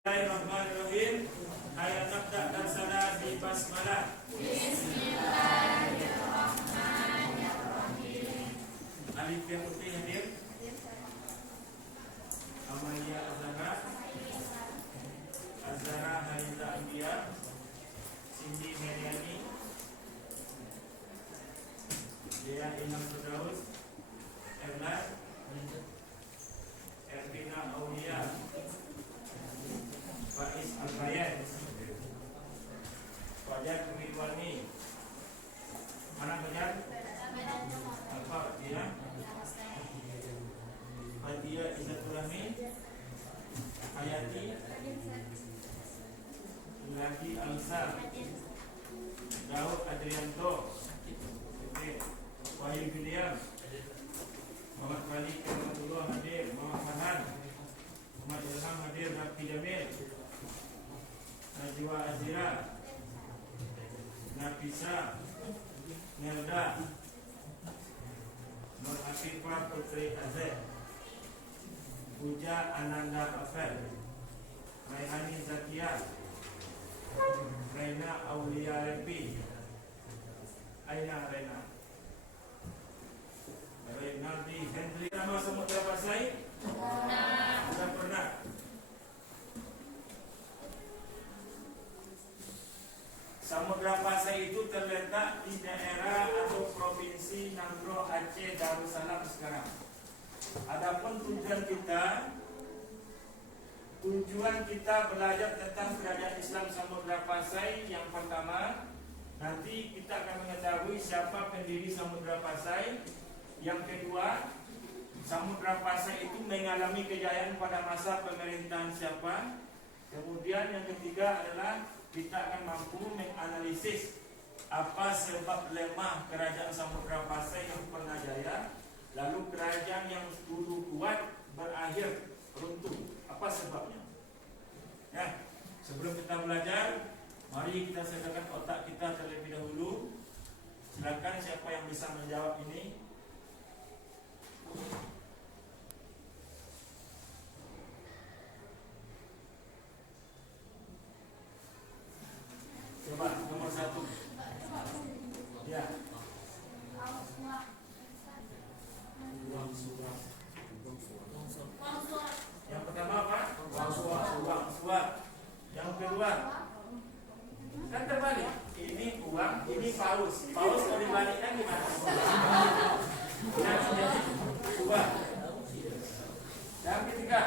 Bismillahirrahmanirrahim. Ayat nabda darsana di basmalah. Bismillahirrahmanirrahim. Alif yang putih hadir. Amalia Azhara Halita Ambia, Cindy Meriani, Dea Ilham Firdaus, Erlan, Ervina Aulia, Faiz Al-Bayan, Fajar Kumirwani. Mana Fajar? Apa dia? Fadia Izzaturrahmi, Hayati, Lagi Alsa, Daud Adrianto, Wahyu William, Muhammad Wali Kamatullah hadir, Muhammad Farhan, Muhammad Ilham hadir, Nabi Jamil, Najwa Azira, Nafisa, Nelda, Nur Afifah Putri Azeb, Puja Ananda Afel, Raihani Zakia, Reina Aulia Lepi, Aina Reina, Renaldi Hendri. Nama Samudra Pasai? Sudah pernah. Samudra Pasai itu terletak di daerah atau provinsi Nangro, Aceh, Darussalam sekarang. Adapun tujuan kita belajar tentang kerajaan Islam Samudra Pasai. Yang pertama, nanti kita akan mengetahui siapa pendiri Samudra Pasai. Yang kedua, Samudra Pasai itu mengalami kejayaan pada masa pemerintahan siapa. Kemudian yang ketiga adalah kita akan mampu menganalisis apa sebab lemah kerajaan Samudra Pasai yang pernah jaya, lalu kerajaan yang dulu kuat berakhir runtuh. Apa sebabnya? Ya, sebelum kita belajar, mari kita sediakan otak kita terlebih dahulu. Silakan siapa yang bisa menjawab ini. Coba nomor 1. Ya. Uang suap. Yang pertama apa? Uang suap. Yang kedua, kan terbalik. Ini uang, ini paus. Paus kalau dibalikkan gimana? Suap. Yang ketiga,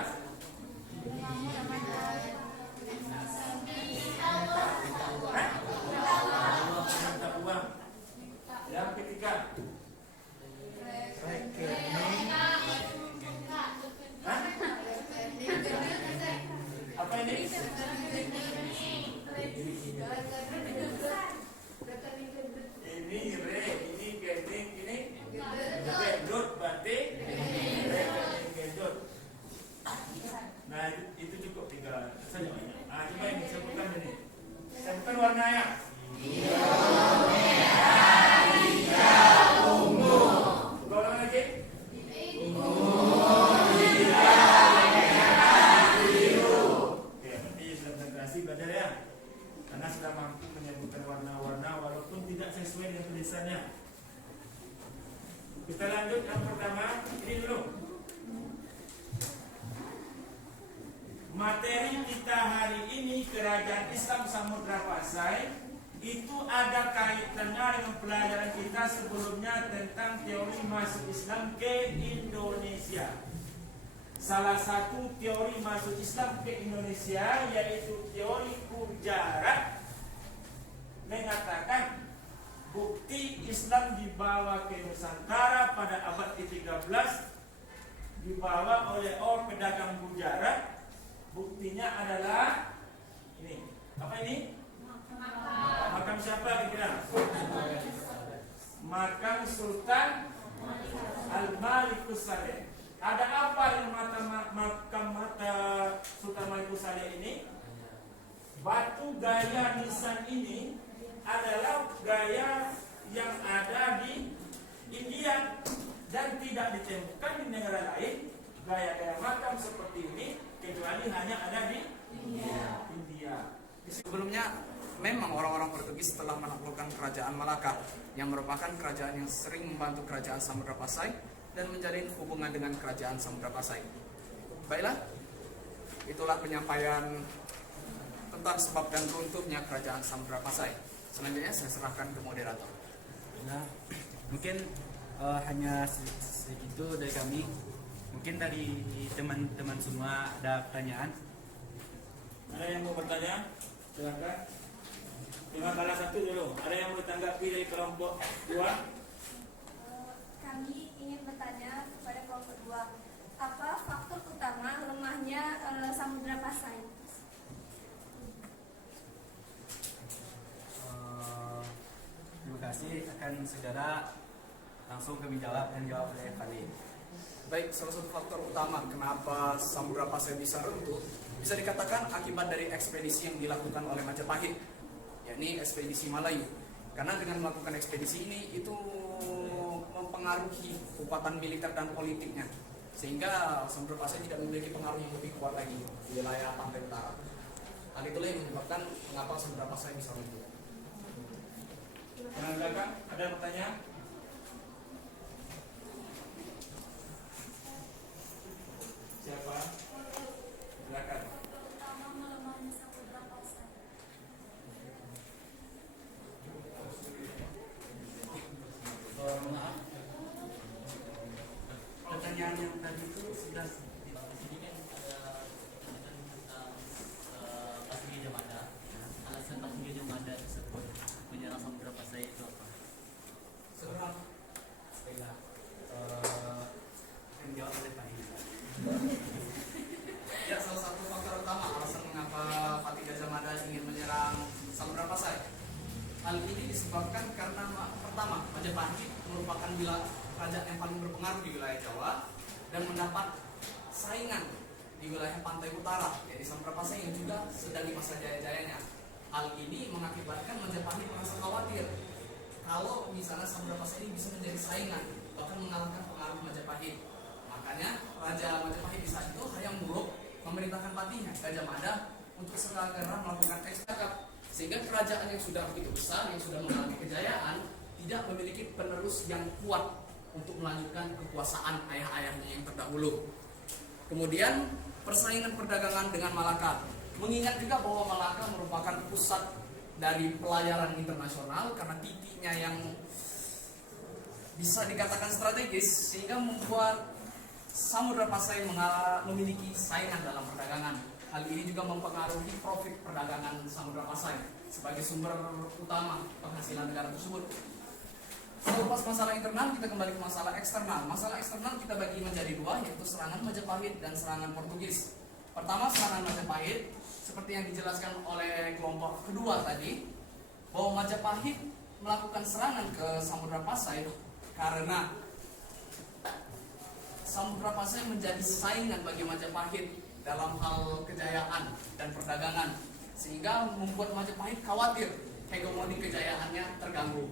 uang. Yang ketiga, rekening. Apa ini? Ini ini rekening, ini gendut, berarti rekening gendut. Nah itu cukup 3 saja. Coba ini sebutkan ini. Sebutkan warnanya. Golongan lagi. Belajar ya, karena sudah mampu menyebutkan warna-warna walaupun tidak sesuai dengan tulisannya. Kita lanjut yang pertama, ini dulu. Materi kita hari ini kerajaan Islam Samudra Pasai itu ada kaitannya dengan pelajaran kita sebelumnya tentang teori masuk Islam ke Indonesia. Salah satu teori masuk Islam ke Indonesia yaitu teori Gujarat mengatakan bukti Islam dibawa ke Nusantara pada abad ke-13 dibawa oleh orang pedagang Gujarat. Buktinya adalah ini. Apa ini? Makam siapa kira-kira? Makam Sultan Al-Malikus Saleh. Ada apa yang makam Sultan Malikus Saleh ini? Batu gaya nisan ini adalah gaya yang ada di India dan tidak ditemukan di negara lain. Gaya-gaya makam seperti ini kecuali hanya ada di India. Sebelumnya memang orang-orang Portugis telah menaklukkan kerajaan Malaka yang merupakan kerajaan yang sering membantu kerajaan Samudra Pasai dan menjalin hubungan dengan kerajaan Samudra Pasai. Baiklah, itulah penyampaian tentang sebab dan runtuhnya kerajaan Samudra Pasai. Selanjutnya saya serahkan ke moderator. Nah, mungkin hanya segitu dari kami. Mungkin dari teman-teman semua ada pertanyaan. Ada yang mau bertanya? Silakan. Lima kali satu dulu. Ada yang mau tanggapi dari kelompok dua? Kami ingin bertanya kepada kelompok dua, apa faktor utama lemahnya Samudra Pasai? Terima kasih, akan segera langsung kami jawab dan jawab oleh Fadil. Baik, salah satu faktor utama kenapa Samudra Pasai bisa runtuh bisa dikatakan akibat dari ekspedisi yang dilakukan oleh Majapahit, yakni ekspedisi Melayu. Karena dengan melakukan ekspedisi ini itu mempengaruhi kekuatan militer dan politiknya, sehingga Samudra Pasai tidak memiliki pengaruh yang lebih kuat lagi di wilayah pantai utara. Hal itulah yang menyebabkan mengapa Samudra Pasai bisa runtuh. Yang belakang ada pertanyaan? Siapa? Silakan. Utama melemahnya Samudra Pasai. Maaf, pertanyaan yang tadi itu sudah Jadi kan ada tentang Pasir Jamada. Alasan Pasir Jamada tersebut menyerang Samudra Pasai itu apa? Segera, baiklah, akan jawab oleh Fadil. ya salah satu faktor utama alasan mengapa Fatih Gajah Mada ingin menyerang Samudra Pasai. Hal ini disebabkan karena pertama, Majapahit merupakan kerajaan yang paling berpengaruh di wilayah Jawa dan mendapat saingan di wilayah pantai utara, yaitu Samudra Pasai yang juga sedang di masa jaya-jayanya. Hal ini mengakibatkan Majapahit merasa khawatir kalau misalnya Samudra Pasai ini bisa menjadi saingan, bahkan mengalahkan pengaruh Majapahit. Makanya Raja Majapahit di saat itu Hayam Wuruk memerintahkan patihnya Gajah Mada untuk segera melakukan ekspedisi, sehingga kerajaan yang sudah begitu besar, yang sudah mengalami kejayaan, tidak memiliki penerus yang kuat untuk melanjutkan kekuasaan ayah-ayahnya yang terdahulu. Kemudian persaingan perdagangan dengan Malaka, mengingat juga bahwa Malaka merupakan pusat dari pelayaran internasional karena titiknya yang bisa dikatakan strategis, sehingga membuat Samudra Pasai memiliki saingan dalam perdagangan. Hal ini juga mempengaruhi profit perdagangan Samudra Pasai sebagai sumber utama penghasilan negara tersebut. Selepas masalah internal, kita kembali ke masalah eksternal. Masalah eksternal kita bagi menjadi dua, yaitu serangan Majapahit dan serangan Portugis. Pertama, serangan Majapahit, seperti yang dijelaskan oleh kelompok kedua tadi, bahwa Majapahit melakukan serangan ke Samudra Pasai karena Samudra Pasai menjadi saingan bagi Majapahit dalam hal kejayaan dan perdagangan, sehingga membuat Majapahit khawatir hegemoni kejayaannya terganggu.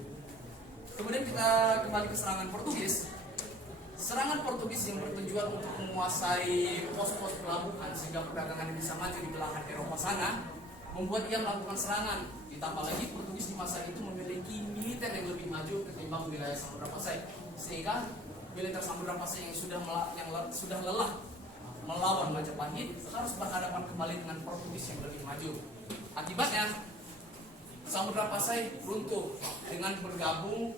Kemudian kita kembali ke serangan Portugis. Serangan Portugis yang bertujuan untuk menguasai pos-pos pelabuhan sehingga perdagangan bisa maju di belahan Eropa sana, membuat ia melakukan serangan. Ditambah lagi Portugis di masa itu memiliki militer yang lebih maju ketimbang wilayah Samudra Pasai, sehingga militer Samudra Pasai yang sudah lelah melawan Majapahit harus berhadapan kembali dengan Portugis yang lebih maju. Akibatnya Samudra Pasai runtuh dengan bergabung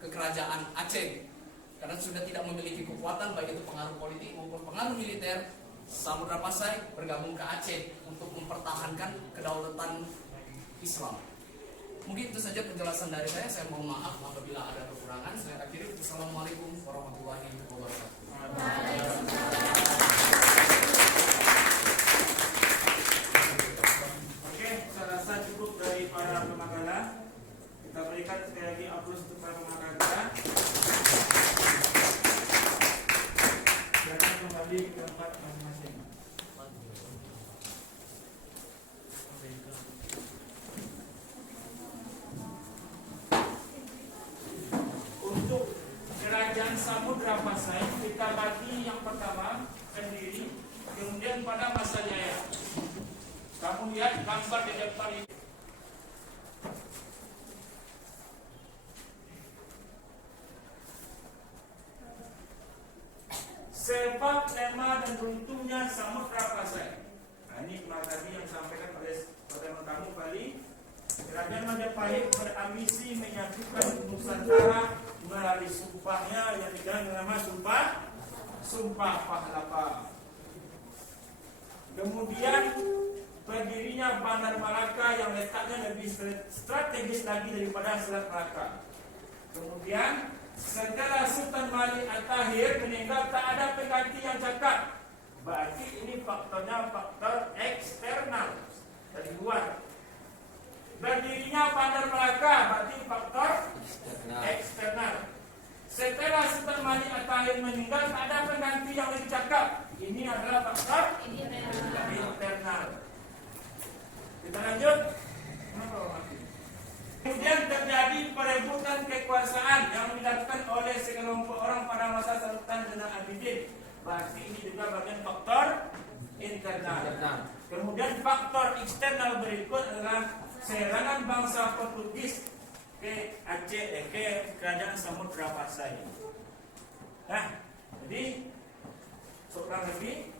ke kerajaan Aceh. Karena sudah tidak memiliki kekuatan baik itu pengaruh politik maupun pengaruh militer, Samudra Pasai bergabung ke Aceh untuk mempertahankan kedaulatan Islam. Mungkin itu saja penjelasan dari saya. Saya mohon maaf apabila ada kekurangan. Saya akhiri. Assalamualaikum warahmatullahi wabarakatuh. Oke, saya rasa cukup dari para pemakalah. Kita berikan sekali lagi aplaus untuk para pemakalah. Silakan kembali ke tempat masing-masing. Untuk kerajaan Samudra Pasai kita bagi yang pertama kamu lihat gambar di depan ini. Sebab lemah dan runtuhnya Samudra Pasai. Nah, ini tadi yang disampaikan oleh saudara tamu Bali. Kerajaan Majapahit berambisi menyatukan Nusantara melalui sumpahnya yang dikenal dengan nama Sumpah Pahlapa. Kemudian berdirinya Bandar Malaka yang letaknya lebih strategis lagi daripada Selat Malaka. Kemudian setelah Sultan Malik At-Tahir meninggal, tak ada pengganti yang cakap. Berarti ini faktornya faktor eksternal dari luar. Berdirinya Bandar Malaka berarti faktor eksternal. Setelah Sultan Malik At-Tahir meninggal, tak ada pengganti yang lebih cakap. Ini adalah faktor internal. Kita lanjut. Kemudian terjadi perebutan kekuasaan yang dilakukan oleh sekelompok orang pada masa Sultan Zainal Abidin. Berarti ini juga bagian faktor internal. Kemudian faktor eksternal berikut adalah serangan bangsa Portugis ke Aceh, ke kerajaan Samudra Pasai. Nah, jadi kurang lebih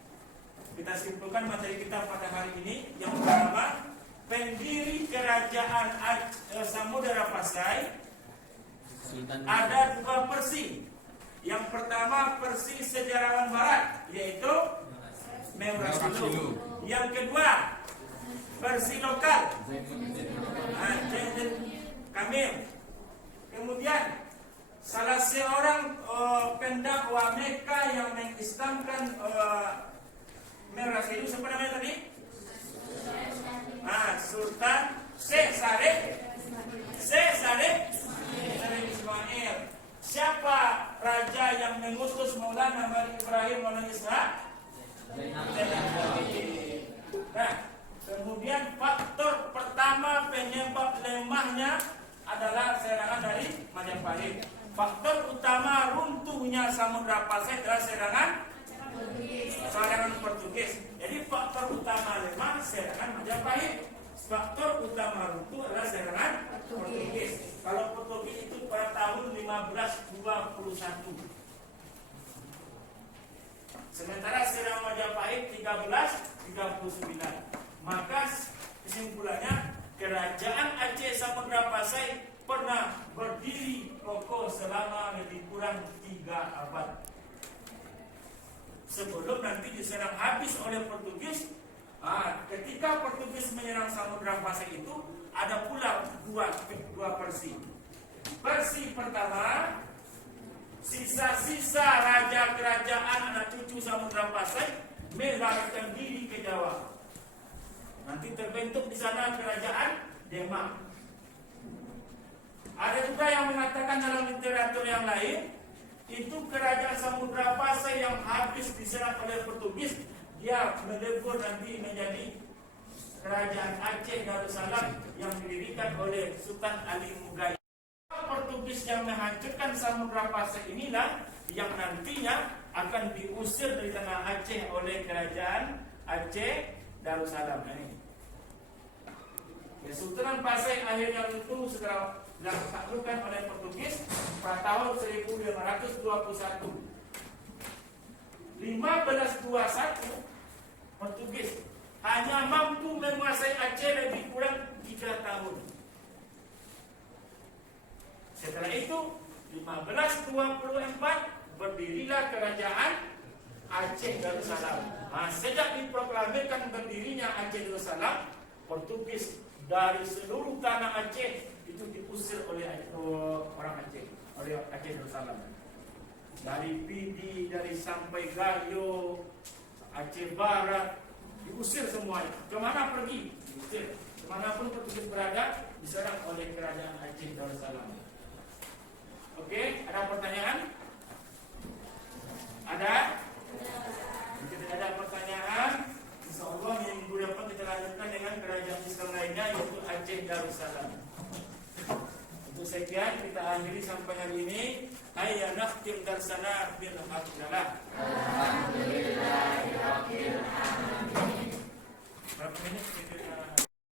kita simpulkan materi kita pada hari ini. Yang pertama, pendiri kerajaan Samudra Pasai ada dua versi. Yang pertama versi sejarawan barat, yaitu Meurasilu. Yang kedua versi lokal, Kamil. Kemudian salah seorang pendakwa Mekah yang mengislamkan Meurasilu, siapa namanya tadi? Sultan Syekh Saleh Ismail. Siapa raja yang mengutus Maulana Malik Ibrahim Maulana Ishaq? Nah, kemudian faktor pertama penyebab lemahnya adalah serangan dari Majapahit. Faktor utama runtuhnya Samudra Pasai adalah serangan Portugis. Jadi faktor utama lemah serangan Majapahit. Faktor utama runtuh adalah serangan Portugis. Kalau Portugis itu pada tahun 1521. Sementara serangan Majapahit 1339. Maka kesimpulannya kerajaan Aceh Samudra Pasai pernah berdiri kokoh selama lebih kurang 3 abad. Sebelum nanti diserang habis oleh Portugis. Ketika Portugis menyerang Samudra Pasai itu ada pula dua versi. Versi pertama, sisa-sisa raja kerajaan anak cucu Samudra Pasai melarikan diri ke Jawa. Nanti terbentuk di sana kerajaan Demak. Ada juga yang mengatakan dalam literatur yang lain, itu kerajaan Samudra Pasai yang habis diserang oleh Portugis, dia melebur nanti menjadi kerajaan Aceh Darussalam yang didirikan oleh Sultan Ali Mughal. Portugis yang menghancurkan Samudra Pasai inilah yang nantinya akan diusir dari tanah Aceh oleh kerajaan Aceh Darussalam. Sultan Pasai akhirnya itu segera ditaklukkan oleh Portugis pada tahun 1521. 1521 Portugis hanya mampu menguasai Aceh lebih kurang 3 tahun. Setelah itu 1524 berdirilah kerajaan Aceh Darussalam. Sejak diproklamirkan berdirinya Aceh Darussalam, Portugis dari seluruh tanah Aceh itu diusir oleh orang Aceh, oleh Aceh Darussalam. Dari Pidi, dari sampai Gayo, Aceh Barat, diusir semuanya. Kemana pergi? Diusir. Kemanapun Portugis berada, diserang oleh kerajaan Aceh Darussalam. Oke, ada pertanyaan? Ada? Jika tidak ada pertanyaan, insyaallah minggu depan kita lanjutkan dengan kerajaan Islam lainnya, yaitu Aceh Darussalam. Untuk sekian kita akhiri sampai hari ini. Ayya nakhtim darsana bil hamdulillah. Alhamdulillahirabbil alamin. Berapa menit?